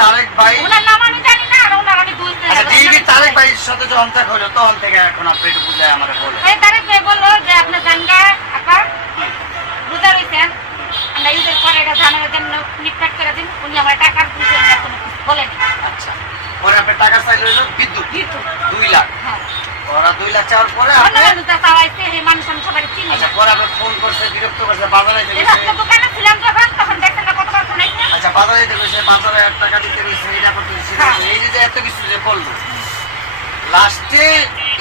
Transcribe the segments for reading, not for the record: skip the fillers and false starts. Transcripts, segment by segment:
তারেক ভাই ওনার নাম আমি জানি না, আর ওনার আমি বুঝতে আচ্ছা ডিবি তারেক ভাইয়ের সাথে যখন দেখা হলো তখন থেকে এখন আপনি একটু বুঝায় আমার বলেন। এই তারেক ভাই বললো যে আপনি জানগা আপা রোজা রয়েছেন, আমরা ঈদের পরে এটা জানার জন্য নিপটাট করে দিন। উনি আমার টাকার বিষয়ে উনি কোনো কিছু বলেনি। আচ্ছা পরে আপনি টাকা চাইলে হলো বিদ্যুৎ বিদ্যুৎ 2 লাখ। হ্যাঁ ওরা 2 লাখ চাওয়ার পরে আপনি অন্য চাওয়াইছে, এই মানুষ আমি সবাই চিনি। আচ্ছা পরে আপনি ফোন করছে, বিরক্ত করছে, বাজারে এই গেছে। রাস্তা দোকানে ছিলাম যখন, তখন দেখছেন না কতবার শোনাইছে। আচ্ছা বাজারে গেছে, বাজারে 1 টাকা দিতে গেছে, এটা করতে গেছে, হ্যাঁ। এই যে এত কিছু যে করলো লাস্টে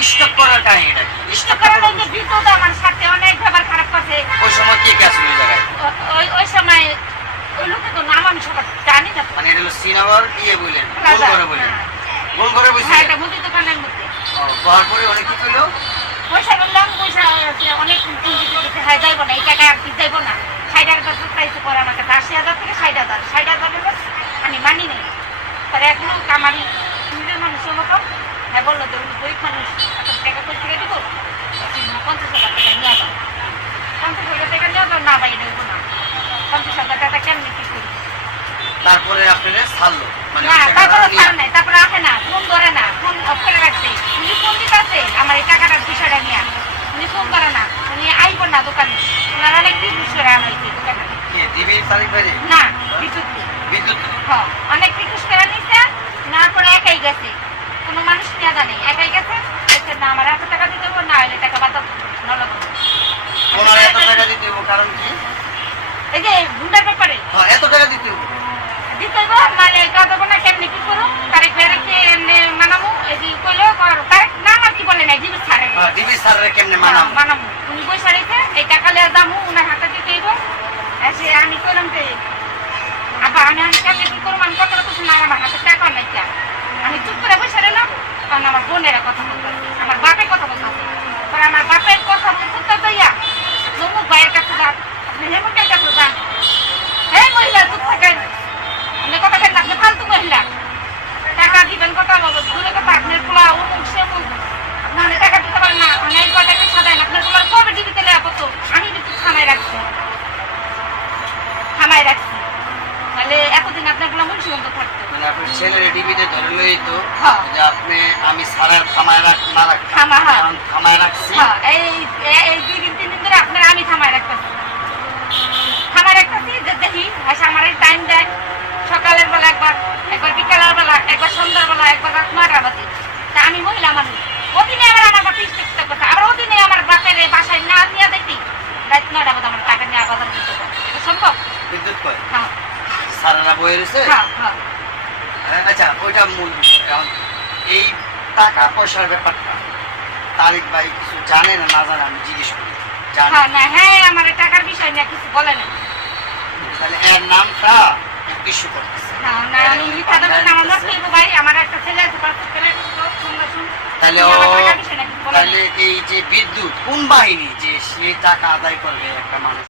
স্টপ করার কাহিনীটা কি? স্টপ কারণ ওই যে বিদ্যুৎ আমার সাথে অনেক ব্যবহার খারাপ করছে। ওই সময় কে কে আসলে ওই জায়গায়? ওই সময় ওই লোকে তো নাম আমি সবার জানি না। মানে এটা হলো শ্রীনগর ইয়ে বললেন, গোল করে বললেন, গোল করে বলছেন। হ্যাঁ, এটা মুদি দোকানের মধ্যে। বহার পরে অনেক কি করলো? পয়সা বললাম, পয়সা অনেক পুঁজি দিতে হয়, যাইবো না, এই টাকা আর কি যাইবো না। 60,000 চাইছে পরে আমার কাছে, 80,000 থেকে 60,000, 60,000 আমি মানি নাই। তার এখনো কামারি নিজের মানুষের মতো। হ্যাঁ বললো যে উনি গরিব মানুষ, এখন টাকা কই থেকে দিব, 50,000 টাকা নিয়ে যাও। 50,000 টাকা নিয়ে যাও, না ভাই নেবো না। 50,000 টাকা কেমনি কি করি? তারপরে আপনারা ছাড়লো মানে না, তারপরে ছাড় নাই, তারপরে আসে না, ফোন ধরে না, ফোন অফ করে রাখছে। উনি ফোন দিতেছে আমার এই টাকাটার বিষয়টা নিয়ে, উনি ফোন করে না, উনি আইব না দোকানে। ওনার অনেক রিকোয়েস্ট করে আনাইছে দোকানে। কে দিবি তারিখ বাইরে না, বিদ্যুৎ বিদ্যুৎ হ্যাঁ, অনেক রিকোয়েস্ট করে নিছে, না করে একাই গেছে। কোনো মানুষ নিয়ে জানে একাই গেছে, বলছে না আমার এত টাকা দিতে হবে, না হলে টাকা বাতাস নলব। ওনার এত টাকা দিতে হবে কারণ কি? এই যে গুন্ডার ব্যাপারে হ্যাঁ এত টাকা দিতে হবে দিতে হইব, মানে কাজ হবে না, কেমনি কি করো তারিখ বেড়াকে মানামু। এই যে কইলো তারিখ নাম আর কি বলে নাই, জিনিস ছাড়ে ডিবি স্যারের কেমনে মানাম? মানামু। উনি পয়সা রেখে এই টাকা লিয়ে যামু, উনার হাতে দিতে হইব। এসে আমি কইলাম যে আবার আমি কেমনি কি করবো, আমি কথাটা কিছু না, আমার হাতে টাকা নাই। আমি চুপ করে বসে রইলাম, কারণ আমার বোনেরা কথা বলতে, আমার বাপের কথা বলতে, আমার বাপের কথা বলতে যাইয়া জমুক ভাইয়ের কাছে যান, আপনি হেমন্তের কাছে যান। হ্যাঁ মহিলা চুপ থাকেন, আপনি কথা কেন, আপনি ফালতু মহিলা, টাকা দিবেন কথা বলবো, দূরে কথা আপনার পোলা অমুক সেমুক, আপনি টাকা দিতে পারেন না, অনেক টাকা সাজায় আপনার পোলার কবে দিতে লেয়া কত, আমি কিন্তু থামায় রাখছি, থামায় রাখছি। তাহলে এতদিন আপনার পোলা মুন্সিগঞ্জ থাকতো। মানে আপনার ছেলের ডিবিতে ধরে লই তো হ্যাঁ। যে আপনি আমি সারা থামায় রাখ না রাখ থামায় রাখছি। হ্যাঁ, এই 2 দিন 3 দিন ধরে আপনার আমি থামায় রাখতেছি, থামায় রাখতেছি যে দেখি আচ্ছা আমার এই টাইম দেয়, সকালের বেলা একবার, একবার বিকালের বেলা, একবার সন্ধ্যার বেলা, একবার রাত 9টা বাজে। তা আমি মহিলা মানুষ, ওদিনে আবার আমার বাপে ইস্তেকটা কথা, আবার ওদিনে আমার বাপের বাসায় না নিয়ে দেখি রাত 9টা বাজে আমার টাকা নিয়ে বাজার দিতে হবে, এটা সম্ভব? বিদ্যুৎ কয় হ্যাঁ সারারা বয়ে রয়েছে। হ্যাঁ হ্যাঁ আচ্ছা ওইটা মূল বিষয়। এখন এই টাকা পয়সার ব্যাপারটা তারিক ভাই কিছু জানে না না জানে আমি জিজ্ঞেস করি জানে? হ্যাঁ না, হ্যাঁ আমার এই টাকার বিষয় নিয়ে কিছু বলে না। তাহলে এর নামটা ইস্যু করতেছে। না না, আমি মিথ্যা দেবো না, আমার লক্ষ্মী ভাই, আমার একটা ছেলে আছে, তার ছেলে তাহলে তাহলে এই যে বিদ্যুৎ কোন বাহিনী যে সে টাকা আদায় করবে একটা মানুষ?